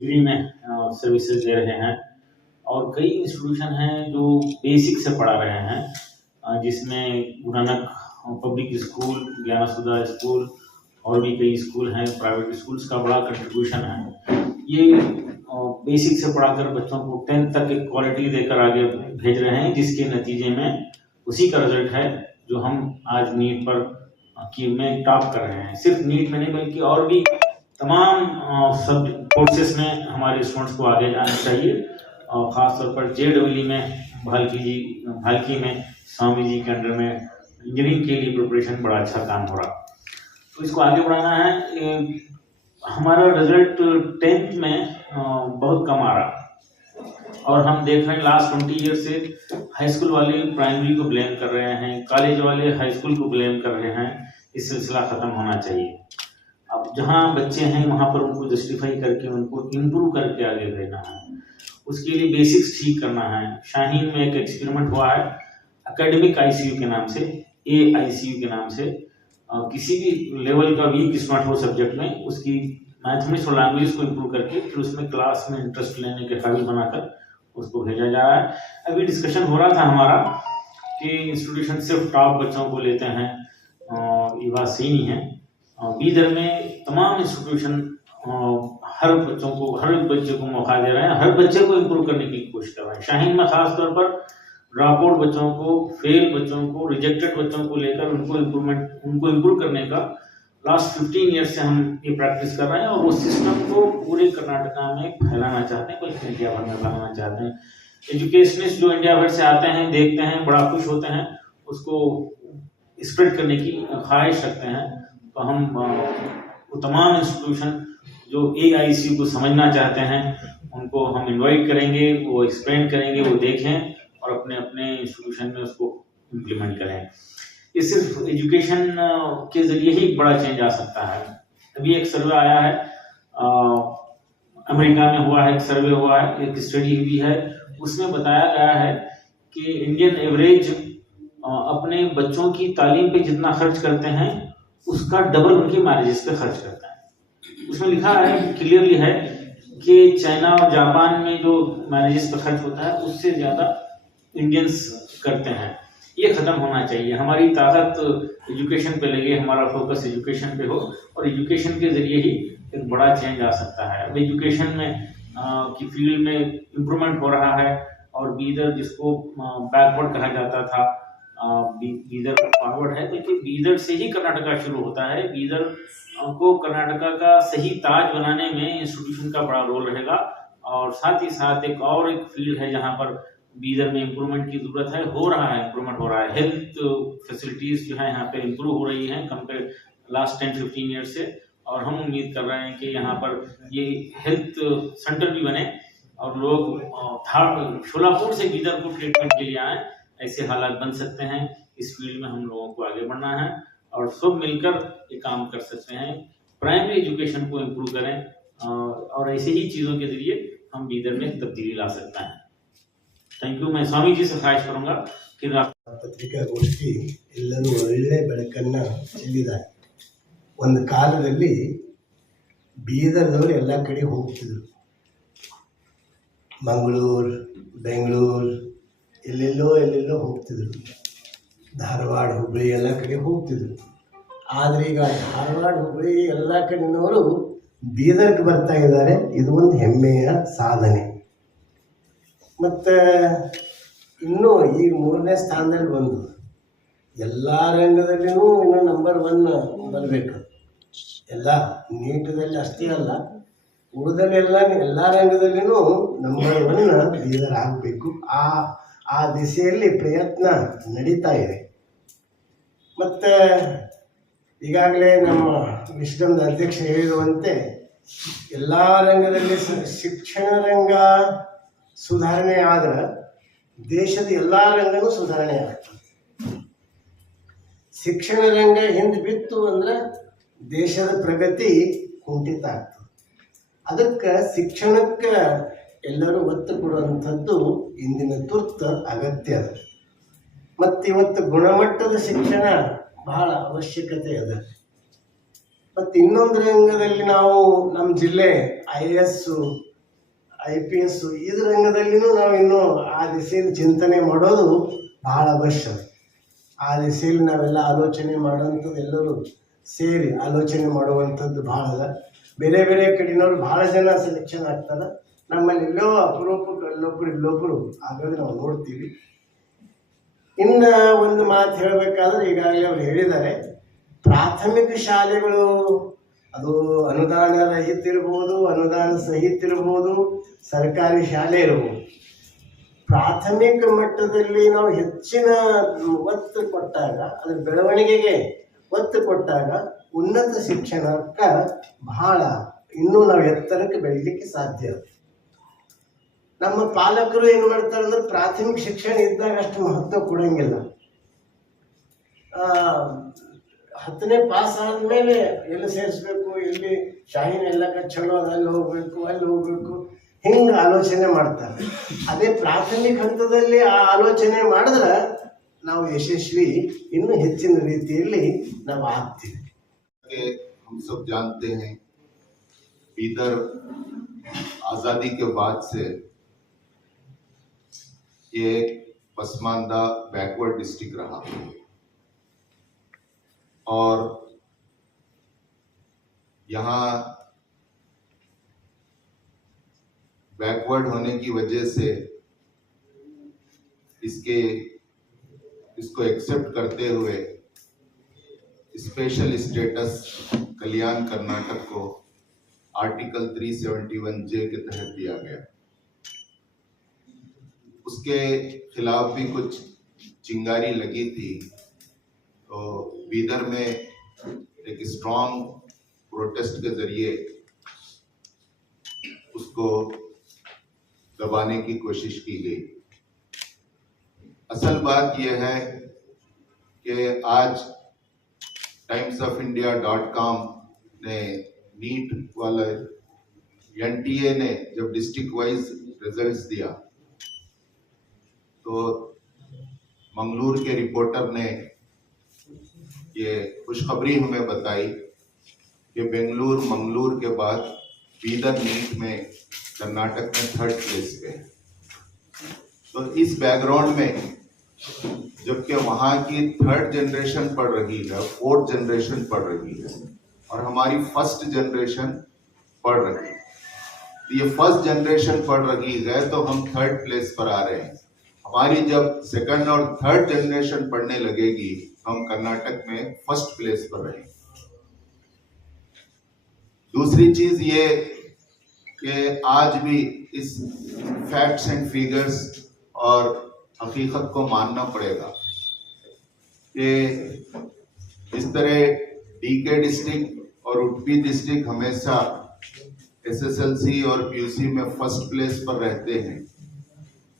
Degree में services दे रहे हैं और कई इंस्टीट्यूशन हैं जो बेसिक से पढ़ा रहे हैं, जिसमें Guru Nanak public school, Gyan Sudha school और भी कई स्कूल हैं, प्राइवेट स्कूल्स का बड़ा कंट्रीब्यूशन है। ये बेसिक से पढ़ाकर बच्चों को 10th तक एक क्वालिटी देकर आगे भेज रहे हैं, जिसके नतीजे में उसी का रिजल्ट है जो हम आज नीट पर में टॉप कर रहे हैं। सिर्फ नीट में नहीं बल्कि और भी तमाम सब कोर्सेस में हमारे स्टूडेंट्स को आगे आना चाहिए, और ख़ासतौर पर JEE में भाल्की में स्वामी जी के अंडर में इंजीनियरिंग के लिए प्रिपरेशन बड़ा अच्छा काम हो रहा, तो इसको आगे बढ़ाना है। हमारा रिजल्ट 10th में बहुत कम आ रहा और हम देख रहे हैं लास्ट 20 ईयर से हाई स्कूल वाले प्राइमरी को ब्लेम कर रहे हैं, कॉलेज वाले हाई स्कूल को ब्लेम कर रहे हैं। इस सिलसिला ख़त्म होना चाहिए। अब जहाँ बच्चे हैं वहाँ पर उनको जस्टिफाई करके उनको इम्प्रूव करके आगे भेजना है, उसके लिए बेसिक्स ठीक करना है। शाहीन में एक एक्सपेरिमेंट हुआ है एकेडमिक ICU के नाम से, AICU के नाम से। किसी भी लेवल का वीक स्टूडेंट हो सब्जेक्ट में, उसकी मैथमेटिक्स और लैंग्वेज को इम्प्रूव करके फिर उसमें क्लास में इंटरेस्ट लेने के काबिल बनाकर उसको भेजा जा रहा है। अभी डिस्कशन हो रहा था हमारा कि इंस्टीट्यूशन सिर्फ टॉप बच्चों को लेते हैं, ये बात सही नहीं है। बीदर में तमाम इंस्टीट्यूशन हर बच्चे को मौका दे रहे हैं, हर बच्चे को इम्प्रूव करने की कोशिश कर रहे हैं। शाहीन में खास तौर पर ड्रॉप आउट बच्चों को, फेल बच्चों को, रिजेक्टेड बच्चों को लेकर उनको इम्प्रूव करने का लास्ट 15 ईयर से हम ये प्रैक्टिस कर रहे हैं, और वो सिस्टम को पूरे कर्नाटका में फैलाना चाहते हैं, बल्कि इंडिया भर में फैलाना चाहते हैं। एजुकेशनिस्ट जो इंडिया भर से आते हैं, देखते हैं, बड़ा खुश होते हैं, उसको स्प्रेड करने की ख्वाहिश रखते हैं। तो हम तमाम इंस्टीट्यूशन जो AICU को समझना चाहते हैं उनको हम इनवाइट करेंगे, वो एक्सप्लेन करेंगे, वो देखें और अपने अपने इंस्टीट्यूशन में उसको इम्प्लीमेंट करें। ये सिर्फ एजुकेशन के जरिए ही बड़ा चेंज आ सकता है। अभी एक सर्वे आया है, अमेरिका में हुआ है, एक सर्वे हुआ है, एक स्टडी हुई है, उसमें बताया गया है कि इंडियन एवरेज अपने बच्चों की तालीम पे जितना खर्च करते हैं उसका डबल उनकी मैरिजेस पे खर्च करता है। उसमें लिखा है, क्लियरली है कि चाइना और जापान में जो मैरिजेस पे खर्च होता है उससे ज़्यादा इंडियंस करते हैं। ये ख़त्म होना चाहिए। हमारी ताकत एजुकेशन पे लगे, हमारा फोकस एजुकेशन पे हो, और एजुकेशन के ज़रिए ही एक बड़ा चेंज आ सकता है। अब एजुकेशन में की फील्ड में इम्प्रूवमेंट हो रहा है, और बीदर जिसको बैकवर्ड कहा जाता था, बीदर फॉरवर्ड है, क्योंकि बीदर से ही कर्नाटका शुरू होता है। बीदर को कर्नाटका का सही ताज बनाने में इंस्टीट्यूशन का बड़ा रोल रहेगा, और साथ ही साथ एक फील्ड है जहाँ पर बीदर में इम्प्रूवमेंट की जरूरत है, हो रहा है, इम्प्रूवमेंट हो रहा है। हेल्थ फैसिलिटीज जो है यहाँ पे इम्प्रूव हो रही हैं कंपेयर लास्ट 10-15 ईयर से, और हम उम्मीद कर रहे हैं कि यहाँ पर ये हेल्थ सेंटर भी बने और लोग शोलापुर से बीदर को ट्रीटमेंट के लिए आए। ऐसे हालात बन सकते हैं। इस फील्ड में हम लोगों को आगे बढ़ना है और सब मिलकर ये काम कर सकते हैं। प्राइमरी एजुकेशन को इम्प्रूव करें, और ऐसे ही चीज़ों के जरिए हम बीदर में तब्दीली ला सकते हैं। Thank you. मैं स्वामी जी से ख्वाहिश करूंगा कि ಪತ್ರಿಕಾಗೋಷ್ಠಿ ಎಲ್ಲರೂ ಒಳ್ಳೆ ಬೆಳಕನ್ನು ಚೆಲ್ಲಿದ್ದಾರೆ. ಒಂದು ಕಾಲದಲ್ಲಿ ಬೀದರ್ದವರು ಎಲ್ಲ ಕಡೆ ಹೋಗ್ತಿದ್ರು, ಮಂಗಳೂರು, ಬೆಂಗಳೂರು, ಎಲ್ಲೆಲ್ಲೋ ಹೋಗ್ತಿದ್ರು, ಧಾರವಾಡ, ಹುಬ್ಬಳ್ಳಿ ಎಲ್ಲ ಕಡೆ ಹೋಗ್ತಿದ್ರು. ಆದರೆ ಈಗ ಧಾರವಾಡ, ಹುಬ್ಬಳ್ಳಿ ಎಲ್ಲ ಕಡೆಯವರು ಬೀದರ್ಗೆ ಬರ್ತಾ ಇದ್ದಾರೆ. ಇದು ಒಂದು ಹೆಮ್ಮೆಯ ಸಾಧನೆ. ಮತ್ತು ಇನ್ನೂ ಈಗ 3ನೇ ಸ್ಥಾನದಲ್ಲಿ ಬಂದು ಎಲ್ಲ ರಂಗದಲ್ಲಿಯೂ ಇನ್ನೂ ನಂಬರ್ 1 ಬರಬೇಕು. ಎಲ್ಲ ನೀಟದಲ್ಲಿ ಅಷ್ಟೇ ಅಲ್ಲ, ಉಳಿದಲ್ಲೆಲ್ಲ ಎಲ್ಲ ರಂಗದಲ್ಲಿಯೂ ನಂಬರ್ 1 ಬೀದರ್ ಆಗಬೇಕು. ಆ ದಿಸೆಯಲ್ಲಿ ಪ್ರಯತ್ನ ನಡೀತಾ ಇದೆ. ಮತ್ತು ಈಗಾಗಲೇ ನಮ್ಮ ವಿಶ್ವದ ಅಧ್ಯಕ್ಷ ಹೇಳಿರುವಂತೆ ಎಲ್ಲ ರಂಗದಲ್ಲಿ ಶಿಕ್ಷಣ ರಂಗ ಸುಧಾರಣೆ ಆದ್ರೆ ದೇಶದ ಎಲ್ಲ ರಂಗನೂ ಸುಧಾರಣೆ ಆಗ್ತದೆ. ಶಿಕ್ಷಣ ರಂಗ ಹಿಂದೆ ಬಿತ್ತು ಅಂದ್ರೆ ದೇಶದ ಪ್ರಗತಿ ಕುಂಠಿತ ಆಗ್ತದೆ. ಅದಕ್ಕೆ ಶಿಕ್ಷಣಕ್ಕೆ ಎಲ್ಲರೂ ಒತ್ತು ಕೊಡುವಂಥದ್ದು ಇಂದಿನ ತುರ್ತು ಅಗತ್ಯ ಅದ. ಮತ್ತು ಇವತ್ತು ಗುಣಮಟ್ಟದ ಶಿಕ್ಷಣ ಬಹಳ ಅವಶ್ಯಕತೆ ಅದ. ಮತ್ತು ಇನ್ನೊಂದು ರಂಗದಲ್ಲಿ ನಾವು ನಮ್ಮ ಜಿಲ್ಲೆ IAS IPS ಇದ್ರ ರಂಗದಲ್ಲಿನೂ ನಾವು ಇನ್ನೂ ಆ ದಿಸೆಯಲ್ಲಿ ಚಿಂತನೆ ಮಾಡೋದು ಬಹಳ ಅವಶ್ಯ. ಆ ದಿಸೆಯಲ್ಲಿ ನಾವೆಲ್ಲ ಆಲೋಚನೆ ಮಾಡೋಂಥದ್ದು ಎಲ್ಲರೂ ಸೇರಿ ಆಲೋಚನೆ ಮಾಡುವಂಥದ್ದು ಭಾಳ ಅದ. ಬೇರೆ ಬೇರೆ ಕಡೆನವ್ರು ಭಾಳ ಜನ ಸೆಲೆಕ್ಷನ್ ಆಗ್ತಾರೆ. ನಮ್ಮಲ್ಲಿ ಎಲ್ಲೋ ಅಪರೂಪಕ್ಕೆ ಇಲ್ಲೊಬ್ಬರು ಆಗಾಗ ನಾವು ನೋಡ್ತೀವಿ. ಇನ್ನು ಒಂದು ಮಾತು ಹೇಳಬೇಕಾದ್ರೆ ಈಗಾಗಲೇ ಅವ್ರು ಹೇಳಿದ್ದಾರೆ, ಪ್ರಾಥಮಿಕ ಶಾಲೆಗಳು ಅದು ಅನುದಾನ ರಹಿತ ಇರ್ಬೋದು, ಅನುದಾನ ಸಹಿತ ಇರ್ಬೋದು, ಸರ್ಕಾರಿ ಶಾಲೆ ಇರ್ಬೋದು. ಪ್ರಾಥಮಿಕ ಮಟ್ಟದಲ್ಲಿ ನಾವು ಹೆಚ್ಚಿನ ಒತ್ತು ಕೊಟ್ಟಾಗ, ಅದರ ಬೆಳವಣಿಗೆಗೆ ಒತ್ತು ಕೊಟ್ಟಾಗ ಉನ್ನತ ಶಿಕ್ಷಣಕ್ಕೆ ಬಹಳ ಇನ್ನೂ ನಾವು ಎತ್ತರಕ್ಕೆ ಬೆಳೀಲಿಕ್ಕೆ ಸಾಧ್ಯ. ನಮ್ಮ ಪಾಲಕರು ಏನು ಮಾಡ್ತಾರೆ ಅಂದ್ರೆ ಪ್ರಾಥಮಿಕ ಶಿಕ್ಷಣ ಇದ್ದಾಗ ಅಷ್ಟು ಮಹತ್ವ ಕೊಡಂಗಿಲ್ಲ. 10ನೇ ಪಾಸ್ ಆದಮೇಲೆ ಎಲ್ಲಿ ಸೇರಿಸ್ಬೇಕು, ಎಲ್ಲಿ ಶಾಹಿನ ಎಲ್ಲ ಚಲೋ ಅದ, ಅಲ್ಲಿ ಹೋಗ್ಬೇಕು ಹಿಂಗೆ ಆಲೋಚನೆ ಮಾಡ್ತಾರೆ. ಅದೇ ಪ್ರಾಥಮಿಕ ಹಂತದಲ್ಲಿ ಆ ಆಲೋಚನೆ ಮಾಡಿದ್ರೆ ನಾವು ಯಶಸ್ವಿ ಇನ್ನೂ ಹೆಚ್ಚಿನ ರೀತಿಯಲ್ಲಿ ನಾವು ಆಗ್ತೀವಿ. हम सब जानते हैं बीदर आज़ादी के बाद से ये पसमानदा बैकवर्ड डिस्ट्रिक्ट रहा और यहाँ बैकवर्ड होने की वजह से इसको एक्सेप्ट करते हुए स्पेशल स्टेटस कल्याण कर्नाटक को आर्टिकल 371J के तहत दिया गया। उसके खिलाफ भी कुछ चिंगारी लगी थी, तो बीदर में एक स्ट्रॉन्ग प्रोटेस्ट के जरिए उसको दबाने की कोशिश की गई। असल बात यह है कि आज timesofIndia.com ने नीट वाला NTA ने जब डिस्ट्रिक्ट वाइज रिजल्ट्स दिया तो मंगलूर के रिपोर्टर ने ये खुशखबरी हमें बताई कि बेंगलुरु मंगलूर के बाद बीदर नीट में कर्नाटक में 3rd प्लेस पे है। तो इस बैकग्राउंड में जबकि वहाँ की 3rd जनरेशन पढ़ रही है, 4th जनरेशन पढ़ रही है और हमारी 1st जनरेशन पढ़ रही है। ये 1st जनरेशन पढ़ रही है तो हम 3rd प्लेस पर आ रहे हैं। हमारी जब 2nd और 3rd जनरेशन पढ़ने लगेगी हम कर्नाटक में 1st प्लेस पर रहेंगे। दूसरी चीज ये कि आज भी इस फैक्ट्स एंड फिगर्स और हकीकत को मानना पड़ेगा कि इस तरह DK डिस्ट्रिक्ट और उडुपी डिस्ट्रिक्ट हमेशा SSLC और PUC में 1st प्लेस पर रहते हैं।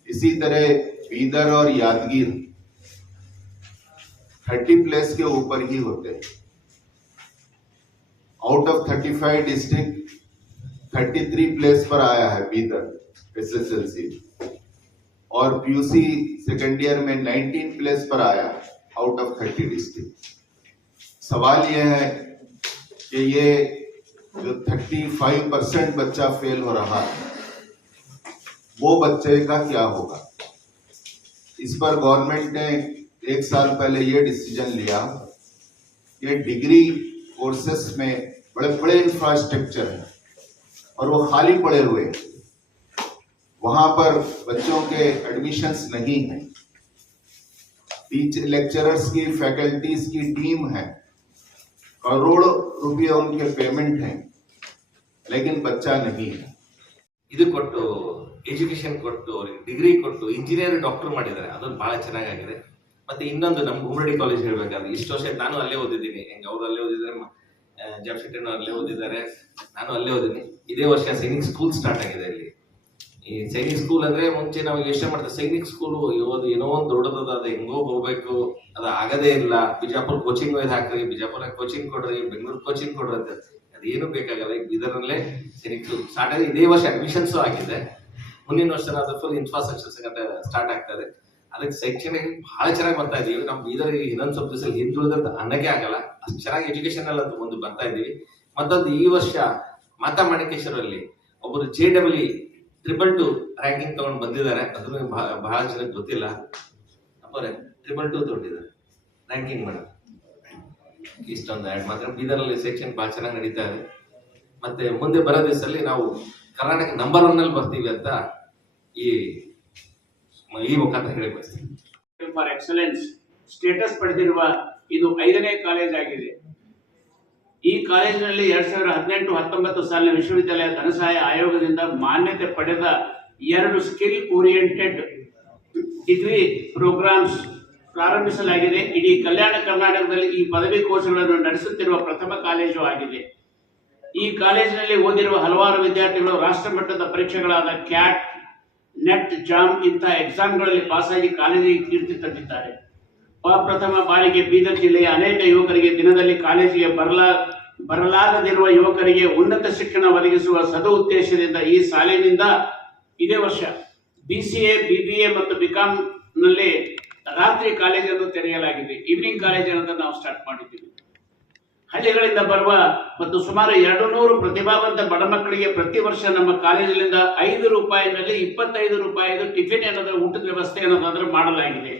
इसी तरह बीदर और यादगीर 30 प्लेस के ऊपर ही होते हैं। आउट ऑफ 35 डिस्ट्रिक्ट 33 प्लेस पर आया है बीदर SSLC और PUC सेकेंड ईयर में 19 प्लेस पर आया है आउट ऑफ 30 डिस्ट्रिक्ट। सवाल यह है कि ये जो 35% बच्चा फेल हो रहा है वो बच्चे का क्या होगा। इस पर गवर्नमेंट ने 1 साल पहले ये डिसीजन लिया कि डिग्री कोर्सेस में बड़े बड़े इंफ्रास्ट्रक्चर है और वो खाली पड़े हुए हैं, वहां पर बच्चों के एडमिशन्स नहीं है। लेक्चरर्स की फैकल्टीज की टीम है, करोड़ों रुपये उनके पेमेंट हैं, लेकिन बच्चा नहीं है। ಇದು ಕೊಟ್ಟು ಎಜುಕೇಶನ್ ಕೊಟ್ಟು ಅವ್ರಿಗೆ ಡಿಗ್ರಿ ಕೊಟ್ಟು ಇಂಜಿನಿಯರ್ ಡಾಕ್ಟರ್ ಮಾಡಿದ್ದಾರೆ, ಅದೊಂದು ಬಹಳ ಚೆನ್ನಾಗಿದೆ. ಮತ್ತೆ ಇನ್ನೊಂದು ನಮ್ಮ ಗುಮ್ಮಡಿ ಕಾಲೇಜ್ ಹೇಳ್ಬೇಕಾದ್ರೆ ಇಷ್ಟು ವರ್ಷ ನಾನು ಅಲ್ಲೇ ಓದಿದ್ದೀನಿ, ಹೆಂಗೆ ಅವ್ರು ಅಲ್ಲೇ ಓದಿದ್ದಾರೆ, ಜಾಬ್ಶೆಟ್ಟಿನೂ ಅಲ್ಲೇ ಓದಿದ್ದಾರೆ, ನಾನು ಅಲ್ಲೇ ಓದಿದ್ದೀನಿ. ಇದೇ ವರ್ಷ ಸೈನಿಕ್ ಸ್ಕೂಲ್ ಸ್ಟಾರ್ಟ್ ಆಗಿದೆ ಇಲ್ಲಿ. ಈ ಸೈನಿಕ್ ಸ್ಕೂಲ್ ಅಂದ್ರೆ ಮುಂಚೆ ನಾವು ಯೋಚನೆ ಮಾಡ್ತೀವಿ ಸೈನಿಕ್ ಸ್ಕೂಲು ಇವತ್ತು ಏನೋ ಒಂದು ದೊಡ್ಡದದ, ಅದು ಹೆಂಗೋ ಹೋಗ್ಬೇಕು, ಅದು ಆಗದೇ ಇಲ್ಲ. ಬಿಜಾಪುರ ಕೋಚಿಂಗ್ ಒಯ್ದು ಹಾಕ್ರಿ, ಬಿಜಾಪುರ ಕೋಚಿಂಗ್ ಕೊಡ್ರಿ, ಬೆಂಗಳೂರು ಕೋಚಿಂಗ್ ಕೊಡ್ರಿ ಅಂತ ಅದೇನು ಬೇಕಾಗಲ್ಲ. ಈಗ ಇದರಲ್ಲೇ ಸೈನಿಕ್ ಸ್ಕೂಲ್ ಸ್ಟಾರ್ಟ್ ಆಗಿದೆ. ಇದೇ ವರ್ಷ ಅಡ್ಮಿಷನ್ಸು ಆಗಿದೆ. ಮುಂದಿನ ವರ್ಷ ಅದು ಫುಲ್ ಇನ್ಫ್ರಾಸ್ಟ್ರಕ್ಚರ್ ಸ್ಟಾರ್ಟ್ ಆಗ್ತದೆ. ಅದಕ್ಕೆ ಶೈಕ್ಷಣಿಕ ಬಹಳ ಚೆನ್ನಾಗಿ ಬರ್ತಾ ಇದೀವಿ. ನಮ್ಮ ಬೀದರ್ ಇನ್ನೊಂದು ಸ್ವಲ್ಪ ದಿವಸ ಹಿಂದುಳಿದಂತ ಅನ್ನಕ್ಕೆ ಆಗಲ್ಲ, ಅಷ್ಟು ಚೆನ್ನಾಗಿ ಎಜುಕೇಶನ್ ಎಲ್ಲ ಮುಂದೆ ಬರ್ತಾ ಇದ್ದೀವಿ. ಮತ್ತೊಂದು ಈ ವರ್ಷ ಮಾತಾ ಮಾಣಿಕೇಶ್ವರಲ್ಲಿ ಒಬ್ಬರು JEE 222 ರ್ಯಾಂಕಿಂಗ್ ತಗೊಂಡು ಬಂದಿದ್ದಾರೆ. ಅದನ್ನು ಬಹಳ ಜನಕ್ಕೆ ಗೊತ್ತಿಲ್ಲ. ಅಪ್ಪರೇ 222 ತಗೊಂಡಿದ್ದಾರೆ ರ್ಯಾಂಕಿಂಗ್ ಮಾಡೋದು. ಇಷ್ಟೊಂದು ಆ್ಯಡ್ ಮಾತ್ರ ಬೀದರಲ್ಲಿ ಸೆಕ್ಷನ್ ಭಾಳ ಚೆನ್ನಾಗಿ ನಡೀತಾ ಇದೆ. ಮತ್ತೆ ಮುಂದೆ ಬರೋ ದಿವಸದಲ್ಲಿ ನಾವು ಕರ್ನಾಟಕ ನಂಬರ್ 1 ಅಲ್ಲಿ ಬರ್ತೀವಿ ಅಂತ ಈ ಮುಖಾಂತರ ಹೇಳಿ ಬಯಸ್ತೀವಿ. ಫಾರ್ ಎಕ್ಸಲೆನ್ಸ್ ಸ್ಟೇಟಸ್ ಪಡೆದಿರುವ ಇದು 5ನೇ ಕಾಲೇಜ್ ಆಗಿದೆ. ಈ ಕಾಲೇಜಿನಲ್ಲಿ 2018-19 ಸಾಲಿನ ವಿಶ್ವವಿದ್ಯಾಲಯ ಧನಸಹಾಯ ಆಯೋಗದಿಂದ ಮಾನ್ಯತೆ ಪಡೆದ 2 ಸ್ಕಿಲ್ ಓರಿಯೆಂಟೆಡ್ ಡಿಗ್ರಿ ಪ್ರೋಗ್ರಾಮ್ಸ್ ಪ್ರಾರಂಭಿಸಲಾಗಿದೆ. ಇಡೀ ಕಲ್ಯಾಣ ಕರ್ನಾಟಕದಲ್ಲಿ ಈ ಪದವಿ ಕೋರ್ಸ್ಗಳನ್ನು ನಡೆಸುತ್ತಿರುವ ಪ್ರಥಮ ಕಾಲೇಜು ಆಗಿದೆ. ಈ ಕಾಲೇಜಿನಲ್ಲಿ ಓದಿರುವ ಹಲವಾರು ವಿದ್ಯಾರ್ಥಿಗಳು ರಾಷ್ಟ್ರ ಮಟ್ಟದ ಪರೀಕ್ಷೆಗಳಾದ ಕ್ಯಾಟ್, ನೆಟ್, ಜಾಮ್ ಇಂತಹ ಎಕ್ಸಾಮ್ಗಳಲ್ಲಿ ಪಾಸಾಗಿ ಕಾಲೇಜಿಗೆ ಕೀರ್ತಿ ತಂದಿದ್ದಾರೆ. ಪ್ರಥಮ ಬಾರಿಗೆ ಬೀದರ್ ಜಿಲ್ಲೆಯ ಅನೇಕ ಯುವಕರಿಗೆ ದಿನದಲ್ಲಿ ಕಾಲೇಜಿಗೆ ಬರಲಾಗದಿರುವ ಯುವಕರಿಗೆ ಉನ್ನತ ಶಿಕ್ಷಣ ಒದಗಿಸುವ ಸದು ಉದ್ದೇಶದಿಂದ ಈ ಸಾಲಿನಿಂದ ಇದೇ ವರ್ಷ BCA, BBA ಮತ್ತು BCom ನಲ್ಲಿ ರಾತ್ರಿ ಕಾಲೇಜನ್ನು ತೆರೆಯಲಾಗಿದೆ. ಈವ್ನಿಂಗ್ ಕಾಲೇಜ್ ಅನ್ನೋದನ್ನು ನಾವು ಸ್ಟಾರ್ಟ್ ಮಾಡಿದ್ದೀವಿ. ಹಳ್ಳಿಗಳಿಂದ ಬರುವ ಮತ್ತು ಸುಮಾರು 200 ಪ್ರತಿಭಾವಂತ ಬಡ ಮಕ್ಕಳಿಗೆ ಪ್ರತಿ ವರ್ಷ ನಮ್ಮ ಕಾಲೇಜಿನಿಂದ ₹5 25 ಟಿಫಿನ್ ಅನ್ನೋದರ ಊಟದ ವ್ಯವಸ್ಥೆ ಅನ್ನೋದಾದ್ರೂ ಮಾಡಲಾಗಿದೆ.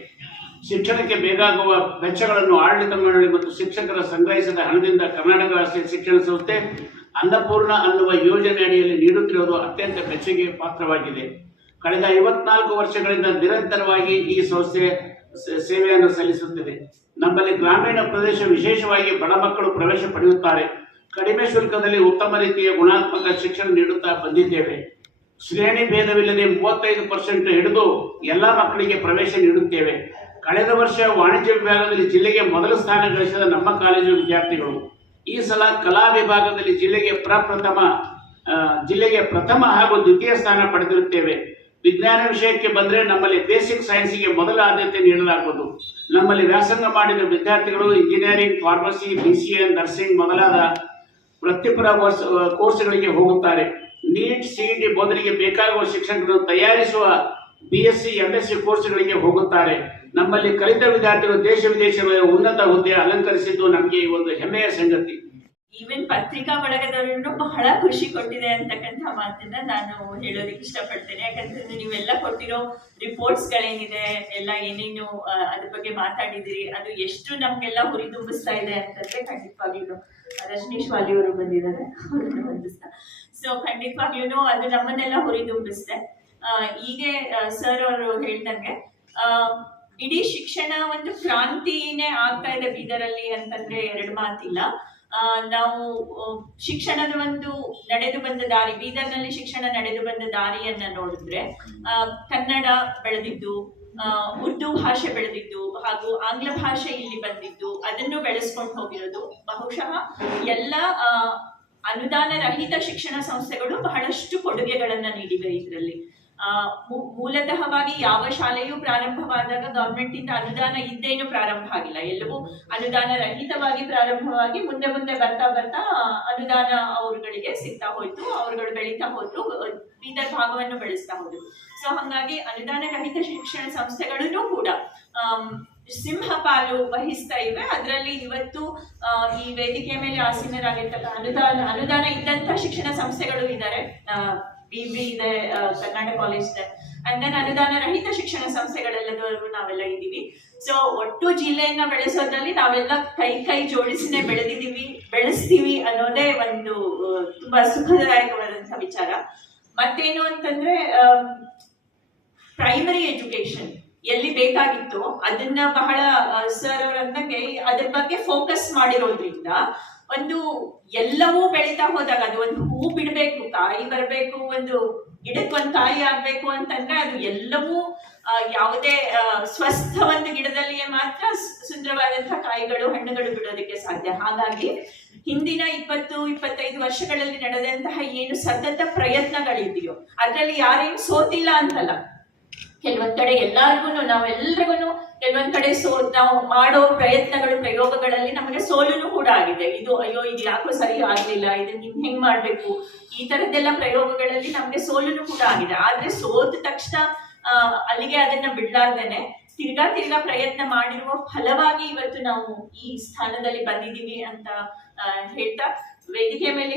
ಶಿಕ್ಷಣಕ್ಕೆ ಬೇಕಾಗುವ ವೆಚ್ಚಗಳನ್ನು ಆಡಳಿತ ಮಂಡಳಿ ಮತ್ತು ಶಿಕ್ಷಕರ ಸಂಗ್ರಹಿಸಿದ ಹಣದಿಂದ ಕರ್ನಾಟಕ ರಾಷ್ಟ್ರೀಯ ಶಿಕ್ಷಣ ಸಂಸ್ಥೆ ಅನ್ನಪೂರ್ಣ ಅನ್ನುವ ಯೋಜನೆ ಅಡಿಯಲ್ಲಿ ನೀಡುತ್ತಿರುವುದು ಅತ್ಯಂತ ಮೆಚ್ಚುಗೆ ಪಾತ್ರವಾಗಿದೆ. ಕಳೆದ 54 ವರ್ಷಗಳಿಂದ ನಿರಂತರವಾಗಿ ಈ ಸಂಸ್ಥೆ ಸೇವೆಯನ್ನು ಸಲ್ಲಿಸುತ್ತಿದೆ. ನಮ್ಮಲ್ಲಿ ಗ್ರಾಮೀಣ ಪ್ರದೇಶ ವಿಶೇಷವಾಗಿ ಬಡ ಮಕ್ಕಳು ಪ್ರವೇಶ ಪಡೆಯುತ್ತಾರೆ. ಕಡಿಮೆ ಶುಲ್ಕದಲ್ಲಿ ಉತ್ತಮ ರೀತಿಯ ಗುಣಾತ್ಮಕ ಶಿಕ್ಷಣ ನೀಡುತ್ತಾ ಬಂದಿದ್ದೇವೆ. ಶ್ರೇಣಿ ಭೇದವಿಲ್ಲದೆ 35% ಹಿಡಿದು ಎಲ್ಲಾ ಮಕ್ಕಳಿಗೆ ಪ್ರವೇಶ ನೀಡುತ್ತೇವೆ. ಕಳೆದ ವರ್ಷ ವಾಣಿಜ್ಯ ವಿಭಾಗದಲ್ಲಿ ಜಿಲ್ಲೆಗೆ ಮೊದಲ ಸ್ಥಾನ ಗಳಿಸಿದ ನಮ್ಮ ಕಾಲೇಜು ವಿದ್ಯಾರ್ಥಿಗಳು ಈ ಸಲ ಕಲಾ ವಿಭಾಗದಲ್ಲಿ ಜಿಲ್ಲೆಗೆ ಪ್ರಥಮ ಹಾಗೂ ದ್ವಿತೀಯ ಸ್ಥಾನ ಪಡೆದಿರುತ್ತೇವೆ. ವಿಜ್ಞಾನ ವಿಷಯಕ್ಕೆ ಬಂದರೆ ನಮ್ಮಲ್ಲಿ ಬೇಸಿಕ್ ಸೈನ್ಸ್ಗೆ ಮೊದಲ ಆದ್ಯತೆ ನೀಡಲಾಗುವುದು. ನಮ್ಮಲ್ಲಿ ವ್ಯಾಸಂಗ ಮಾಡಿದ ವಿದ್ಯಾರ್ಥಿಗಳು ಇಂಜಿನಿಯರಿಂಗ್, ಫಾರ್ಮಸಿ, BCA, ನರ್ಸಿಂಗ್ ಮೊದಲಾದ ವೃತ್ತಿಪರ ಕೋರ್ಸ್ಗಳಿಗೆ ಹೋಗುತ್ತಾರೆ. ನೀಟ್, CET ಬೋಧನೆಗೆ ಬೇಕಾಗುವ ಶಿಕ್ಷಕರನ್ನು ತಯಾರಿಸುವ BSc, MSc ಕೋರ್ಸ್ಗಳಿಗೆ ಹೋಗುತ್ತಾರೆ. ನಮ್ಮಲ್ಲಿ ಕಲಿತ ವಿದ್ಯಾರ್ಥಿಗಳು ದೇಶ ವಿದೇಶಗಳ ಉನ್ನತ ಹುದ್ದೆ ಅಲಂಕರಿಸಿದ್ದು ನಮಗೆ ಒಂದು ಹೆಮ್ಮೆಯ ಸಂಗತಿ. ಈವನ್ ಪತ್ರಿಕಾ ಬಳಗದವರನ್ನು ಬಹಳ ಖುಷಿ ಕೊಟ್ಟಿದೆ ಅಂತಕ್ಕಂಥ ಮಾತನ್ನ ನಾನು ಹೇಳೋದಕ್ಕೆ ಇಷ್ಟಪಡ್ತೇನೆ. ಯಾಕಂದ್ರೆ ನೀವೆಲ್ಲ ಕೊಟ್ಟಿರೋ ರಿಪೋರ್ಟ್ಸ್ಗಳೇನಿದೆ ಎಲ್ಲ ಏನೇನು ಅದ್ರ ಬಗ್ಗೆ ಮಾತಾಡಿದಿರಿ, ಅದು ಎಷ್ಟು ನಮ್ಗೆಲ್ಲ ಹುರಿದುಂಬಿಸ್ತಾ ಇದೆ ಅಂತಂದ್ರೆ ಖಂಡಿತವಾಗ್ಲೂ ರಜನೀಶ್ ವಾಲಿ ಅವರು ಬಂದಿದ್ದಾರೆ, ಅವ್ರನ್ನ ವಂದಿಸ್ತಾ. ಸೊ ಖಂಡಿತವಾಗ್ಲೂ ಅದು ನಮ್ಮನ್ನೆಲ್ಲ ಹುರಿದುಂಬಿಸ್ತೆ. ಹೀಗೆ ಸರ್ ಅವರು ಹೇಳ್ದಂಗೆ ಇಡೀ ಶಿಕ್ಷಣ ಒಂದು ಕ್ರಾಂತಿನೇ ಆಗ್ತಾ ಇದೆ ಬೀದರಲ್ಲಿ ಅಂತಂದ್ರೆ ಎರಡು ಮಾತಿಲ್ಲ. ನಾವು ಶಿಕ್ಷಣದ ಒಂದು ನಡೆದು ಬಂದ ದಾರಿ, ಬೀದರ್ನಲ್ಲಿ ಶಿಕ್ಷಣ ನಡೆದು ಬಂದ ದಾರಿಯನ್ನ ನೋಡಿದ್ರೆ ಕನ್ನಡ ಬೆಳೆದಿದ್ದು, ಉರ್ದು ಭಾಷೆ ಬೆಳೆದಿದ್ದು ಹಾಗೂ ಆಂಗ್ಲ ಭಾಷೆ ಇಲ್ಲಿ ಬಂದಿದ್ದು, ಅದನ್ನು ಬೆಳೆಸ್ಕೊಂಡು ಹೋಗಿರೋದು. ಬಹುಶಃ ಎಲ್ಲ ಅನುದಾನ ರಹಿತ ಶಿಕ್ಷಣ ಸಂಸ್ಥೆಗಳು ಬಹಳಷ್ಟು ಕೊಡುಗೆಗಳನ್ನ ನೀಡಿವೆ ಇದರಲ್ಲಿ. ಮೂಲತಃವಾಗಿ ಯಾವ ಶಾಲೆಯೂ ಪ್ರಾರಂಭವಾದಾಗ ಗವರ್ಮೆಂಟ್ ಇಂದ ಅನುದಾನ ಇದ್ದೇನು ಪ್ರಾರಂಭ ಆಗಿಲ್ಲ. ಎಲ್ಲವೂ ಅನುದಾನ ರಹಿತವಾಗಿ ಪ್ರಾರಂಭವಾಗಿ ಮುಂದೆ ಮುಂದೆ ಬರ್ತಾ ಬರ್ತಾ ಅನುದಾನ ಅವರುಗಳಿಗೆ ಸಿಗ್ತಾ ಹೋಯ್ತು, ಅವರುಗಳು ಬೆಳೀತಾ ಹೋದ್ರು, ಬೀದರ್ ಭಾಗವನ್ನು ಬೆಳೆಸ್ತಾ ಹೋದ್ರು. ಸೊ ಹಾಗಾಗಿ ಅನುದಾನ ರಹಿತ ಶಿಕ್ಷಣ ಸಂಸ್ಥೆಗಳನ್ನೂ ಕೂಡ ಸಿಂಹಪಾಲು ವಹಿಸ್ತಾ ಇವೆ. ಅದರಲ್ಲಿ ಇವತ್ತು ಈ ವೇದಿಕೆಯ ಮೇಲೆ ಆಸೀನರಾಗಿರ್ತಕ್ಕ ಅನುದಾನ ಇದ್ದಂತ ಶಿಕ್ಷಣ ಸಂಸ್ಥೆಗಳು ಇದ್ದಾರೆ. BB ಇದೆ, ಕರ್ನಾಟಕ ಕಾಲೇಜ್ ಇದೆ, ಅಂಡ್ ದೆನ್ ಅನುದಾನ ರಹಿತ ಶಿಕ್ಷಣ ಸಂಸ್ಥೆಗಳೆಲ್ಲದವರೆಗೂ ನಾವೆಲ್ಲ ಇದ್ದೀವಿ. ಸೊ ಒಟ್ಟು ಜಿಲ್ಲೆಯನ್ನ ಬೆಳೆಸೋದ್ರಲ್ಲಿ ನಾವೆಲ್ಲ ಕೈ ಜೋಡಿಸಿನೇ ಬೆಳೆಸ್ತೀವಿ ಅನ್ನೋದೇ ಒಂದು ತುಂಬಾ ಸುಖದಾಯಕವಾದಂತಹ ವಿಚಾರ. ಮತ್ತೇನು ಅಂತಂದ್ರೆ ಪ್ರೈಮರಿ ಎಜುಕೇಶನ್ ಎಲ್ಲಿ ಬೇಕಾಗಿತ್ತು ಅದನ್ನ ಬಹಳ ಸರ್ ಅವರಂದಂಗೆ ಅದ್ರ ಬಗ್ಗೆ ಫೋಕಸ್ ಮಾಡಿರೋದ್ರಿಂದ ಒಂದು ಎಲ್ಲವೂ ಬೆಳೀತಾ ಹೋದಾಗ ಅದು ಒಂದು ಹೂ ಬಿಡಬೇಕು, ಕಾಯಿ ಬರಬೇಕು, ಒಂದು ಗಿಡಕ್ಕೆ ಒಂದು ಕಾಯಿ ಆಗ್ಬೇಕು ಅಂತಂದ್ರೆ ಅದು ಎಲ್ಲವೂ ಯಾವುದೇ ಸ್ವಸ್ಥ ಒಂದು ಗಿಡದಲ್ಲಿಯೇ ಮಾತ್ರ ಸುಂದರವಾದಂತಹ ಕಾಯಿಗಳು, ಹಣ್ಣುಗಳು ಬಿಡೋದಕ್ಕೆ ಸಾಧ್ಯ. ಹಾಗಾಗಿ ಹಿಂದಿನ 20-25 ವರ್ಷಗಳಲ್ಲಿ ನಡೆದಂತಹ ಏನು ಸತತ ಪ್ರಯತ್ನಗಳಿದೆಯೋ ಅದರಲ್ಲಿ ಯಾರೇನು ಸೋತಿಲ್ಲ ಅಂತಲ್ಲ. ಕೆಲವೊಂದ್ ಕಡೆ ನಾವೆಲ್ಲರಿಗೂ ಕೆಲವೊಂದ್ ಕಡೆ ನಾವು ಮಾಡೋ ಪ್ರಯತ್ನಗಳು, ಪ್ರಯೋಗಗಳಲ್ಲಿ ನಮಗೆ ಸೋಲುನು ಕೂಡ ಆಗಿದೆ. ಇದು ಯಾಕೋ ಸರಿ ಆಗ್ಲಿಲ್ಲ, ಇದನ್ನ ಹೆಂಗ್ ಮಾಡ್ಬೇಕು, ಈ ತರದ್ದೆಲ್ಲ ಪ್ರಯೋಗಗಳಲ್ಲಿ ನಮ್ಗೆ ಸೋಲುನು ಕೂಡ ಆಗಿದೆ. ಆದ್ರೆ ಸೋತ ತಕ್ಷಣ ಅಲ್ಲಿಗೆ ಅದನ್ನ ಬಿಡ್ಲಾರ್ದೇನೆ ತಿರ್ಗಾ ಪ್ರಯತ್ನ ಮಾಡಿರುವ ಫಲವಾಗಿ ಇವತ್ತು ನಾವು ಈ ಸ್ಥಾನದಲ್ಲಿ ಬಂದಿದ್ದೀವಿ ಅಂತ ಹೇಳ್ತಾ ವೇದಿಕೆ ಮೇಲೆ